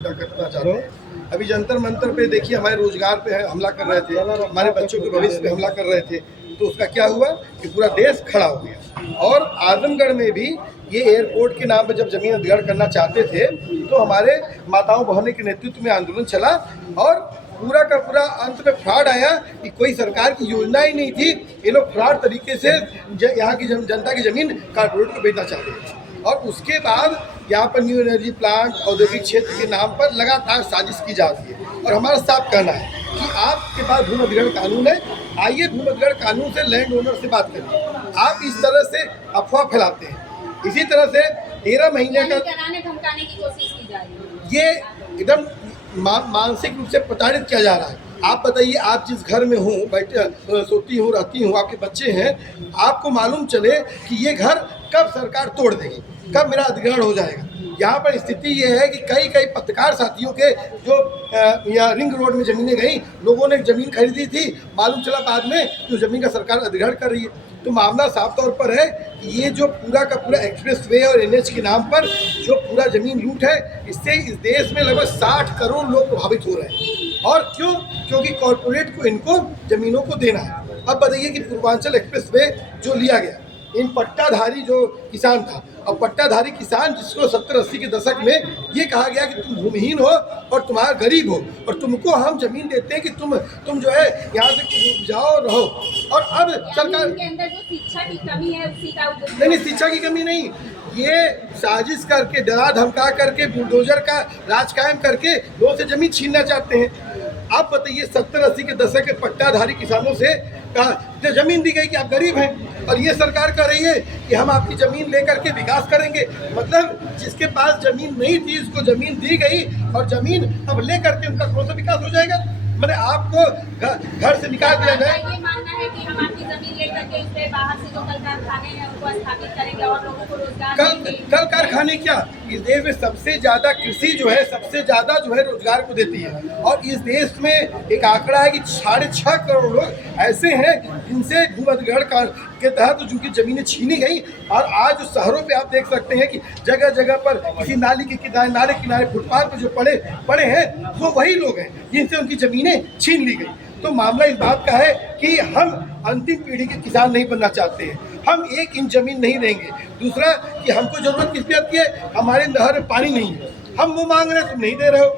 करना चाहते हैं। अभी जंतर मंतर पे देखिए हमारे रोजगार पे हमला कर रहे थे, हमारे बच्चों के भविष्य पे हमला कर रहे थे, तो उसका क्या हुआ कि पूरा देश खड़ा हो गया। और आजमगढ़ में भी ये एयरपोर्ट के नाम पर जब जमीन अधिग्रहण करना चाहते थे तो हमारे माताओं बहनों के नेतृत्व में आंदोलन चला और पूरा का पूरा अंत में फ्रॉड आया कि कोई सरकार की योजना ही नहीं थी। ये लोग फ्रॉड तरीके से यहाँ की जनता की जमीन कारपोरेट को बेचना चाहते थे। और उसके बाद यहाँ पर न्यू एनर्जी प्लांट औद्योगिक क्षेत्र के नाम पर लगातार साजिश की जाती है। और हमारा साफ कहना है कि आपके पास भूमि अधिग्रहण कानून है, आइए भूमि अधिग्रहण कानून से लैंड ओनर से बात करिए। आप इस तरह से अफवाह फैलाते हैं। इसी तरह से 13 महीने का धमकाने की कोशिश की जा रही है। ये एकदम मानसिक रूप से प्रताड़ित किया जा रहा है। आप बताइए, आप जिस घर में हो बैठे सोती हूँ रहती हूँ, आपके बच्चे हैं, आपको मालूम चले कि ये घर कब सरकार तोड़ देगी, कब मेरा अधिग्रहण हो जाएगा। यहाँ पर स्थिति ये है कि कई पत्रकार साथियों के जो यहाँ रिंग रोड में ज़मीनें गई, लोगों ने ज़मीन खरीदी थी, मालूम चला बाद में तो ज़मीन का सरकार अधिग्रहण कर रही है। तो मामला साफ तौर पर है कि ये जो पूरा का पूरा एक्सप्रेस वे और एनएच के नाम पर जो पूरा ज़मीन लूट है, इससे इस देश में लगभग 60 करोड़ लोग प्रभावित हो रहे हैं। और क्यों? क्योंकि कॉरपोरेट को इनको ज़मीनों को देना है। अब बताइए कि पूर्वांचल एक्सप्रेस वे जो लिया गया, इन पट्टाधारी जो किसान था, और पट्टाधारी किसान जिसको 70-80 के दशक में ये कहा गया कि तुम भूमिहीन हो और तुम्हारा गरीब हो और तुमको हम जमीन देते हैं कि तुम जो है यहाँ से जाओ रहो। और अब सरकार के अंदर जो शिक्षा की कमी है उसी का नहीं, शिक्षा की कमी नहीं, ये साजिश करके डरा धमका करके बुलडोजर का राज कायम करके लोगों से जमीन छीनना चाहते हैं। आप बताइए 70-80 के दशक के पट्टाधारी किसानों से कहा जमीन दी गई कि आप गरीब हैं, और ये सरकार कह रही है कि हम आपकी जमीन लेकर के विकास करेंगे। मतलब जिसके पास जमीन नहीं थी उसको जमीन दी गई और जमीन अब लेकर के उनका कौन सा विकास हो जाएगा। मैंने आपको घर से निकाल दिया जाए। ये मानना है कि हम आपकी जमीन लेकर के इससे बाहर से जो कल कारखाने हैं उनको स्थापित करेंगे और लोगों को रोजगार देंगे। कल कारखाने क्या, इस देश में सबसे ज्यादा कृषि जो है सबसे ज्यादा जो है रोजगार को देती है। और इस देश में एक आंकड़ा है कि 6.5 करोड़ लोग ऐसे हैं जिनसे भूमि अधिग्रहण के तहत जिनकी जमीनें छीनी गई। और आज शहरों पे आप देख सकते हैं कि जगह जगह पर किसी नाली के किनारे, नाले किनारे, फुटपाथ पर जो पड़े हैं वो वही लोग हैं जिनसे उनकी जमीनें छीन ली गई। तो मामला इस बात का है कि हम अंतिम पीढ़ी के किसान नहीं बनना चाहते हैं, हम 1 इंच जमीन नहीं देंगे। दूसरा कि हमको जरूरत किस बात की है, हमारे नहर में पानी नहीं है, हम वो मांग रहे हैं तुम नहीं दे रहे हो।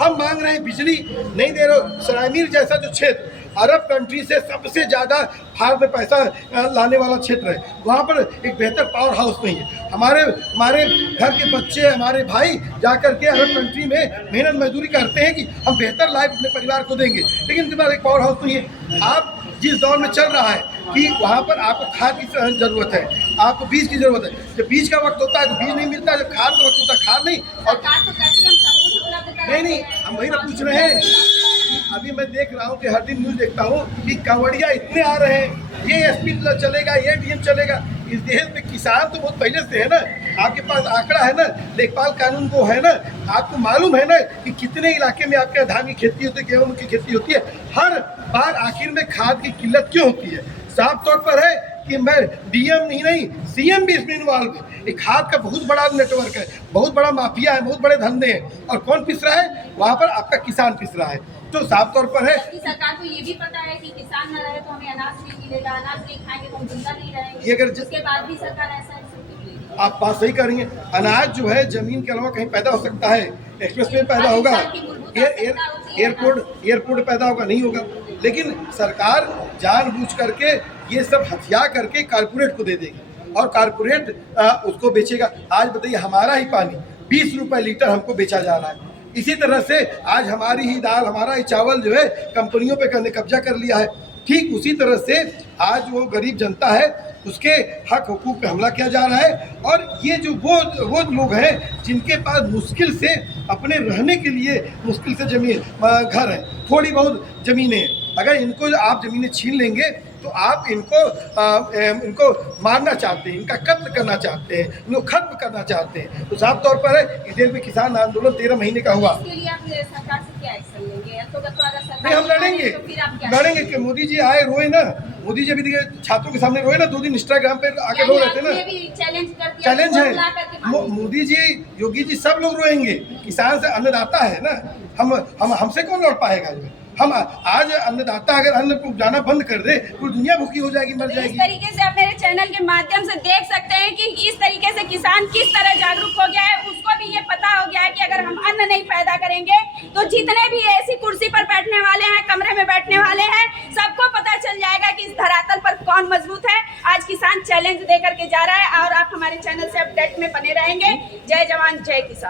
हम मांग रहे हैं बिजली, नहीं दे रहे हो। सरायमीर जैसा जो क्षेत्र अरब कंट्री से सबसे ज़्यादा भारत में पैसा लाने वाला क्षेत्र है, वहाँ पर एक बेहतर पावर हाउस नहीं है। हमारे घर के बच्चे, हमारे भाई जाकर के अरब कंट्री में मेहनत मजदूरी करते हैं कि हम बेहतर लाइफ अपने परिवार को देंगे, लेकिन तुम्हारा एक पावर हाउस नहीं है। आप जिस दौर में चल रहा है कि वहाँ पर आपको खाद की ज़रूरत है, आपको बीज की ज़रूरत है। जब बीज का वक्त होता है तो बीज नहीं मिलता, जब खाद का वक्त होता है खाद नहीं। और नहीं, हम वही ना पूछ रहे हैं कि अभी मैं देख रहा हूँ कि हर दिन न्यूज़ देखता हूँ कि कांवड़िया इतने आ रहे हैं, ये एसपी चलेगा, ये डीएम चलेगा। इस देश में किसान तो बहुत पहले से है ना, आपके पास आंकड़ा है ना, लेखपाल कानून को है ना, आपको मालूम है ना कि कितने इलाके में आपके धान की खेती होती है, गेहूं की खेती होती है। हर बार आखिर में खाद की किल्लत क्यों होती है? साफ तौर पर है कि मैं डीएम नहीं सीएम भी इसमें इन्वॉल्व है। एक खाद का बहुत बड़ा नेटवर्क है, बहुत बड़ा माफिया है, बहुत बड़े धंधे हैं, और कौन पिस रहा है? वहाँ पर आपका किसान पिस रहा है। तो साफ तौर पर है कि सरकार को ये भी पता है कि किसान न रहे तो हमें अनाज नहीं मिलेगा, अनाज नहीं खाएंगे तो हम जिंदा नहीं रहेंगे। ये अगर उसके बाद भी सरकार ऐसा आप बात सही कर रही हैं, अनाज जो है जमीन के अलावा कहीं पैदा हो सकता है, एक्सप्रेस में पैदा होगा, एयरपोर्ट पैदा होगा, नहीं होगा। लेकिन सरकार जानबूझ करके ये सब हथिया करके कारपोरेट को दे देगी और कारपोरेट उसको बेचेगा। आज बताइए हमारा ही पानी 20 रुपये लीटर हमको बेचा जा रहा है। इसी तरह से आज हमारी ही दाल, हमारा ही चावल जो है कंपनियों पे कब्जा कर लिया है। ठीक उसी तरह से आज वो गरीब जनता है उसके हक हुकूक पे हमला किया जा रहा है। और ये जो वो लोग हैं जिनके पास मुश्किल से अपने रहने के लिए मुश्किल से जमीन घर है, थोड़ी बहुत ज़मीनें हैं, अगर इनको आप ज़मीनें छीन लेंगे तो आप इनको मारना चाहते हैं, इनका कत्ल करना चाहते हैं, इनको खत्म करना चाहते हैं। तो साफ तौर पर इस देश में किसान आंदोलन 13 महीने का हुआ। इसके लिए आप सरकार से क्या एक्शन लेंगे? तो अगर सरकार नहीं, हम लड़ेंगे, तो फिर आप क्या लड़ेंगे कि मोदी जी आए रोए ना, मोदी जी अभी देखिए छात्रों के सामने रोए ना, 2 दिन इंस्टाग्राम पे आके रो रहे थे ना। चैलेंज कर दिया, चैलेंज तो है, बुला करके मांगेंगे। मोदी जी, योगी जी, सब लोग रोएंगे। किसान से अन्नदाता है ना, हम हमसे कौन लड़ पाएगा? जो हम आज अन्नदाता अगर अन्न को जाना बंद कर दे, पूरी दुनिया भूखी हो जाएगी, मर इस जाएगी। तरीके से आप मेरे चैनल के माध्यम से देख सकते हैं कि इस तरीके से किसान किस तरह जागरूक हो गया है। उसको भी ये पता हो गया है कि अगर हम अन्न नहीं पैदा करेंगे तो जितने भी ऐसी कुर्सी पर बैठने वाले हैं, कमरे में बैठने वाले हैं, सबको पता चल जाएगा कि इस धरातल पर कौन मजबूत है। आज किसान चैलेंज दे करके जा रहा है और आप हमारे चैनल से अपडेट में बने रहेंगे। जय जवान जय किसान।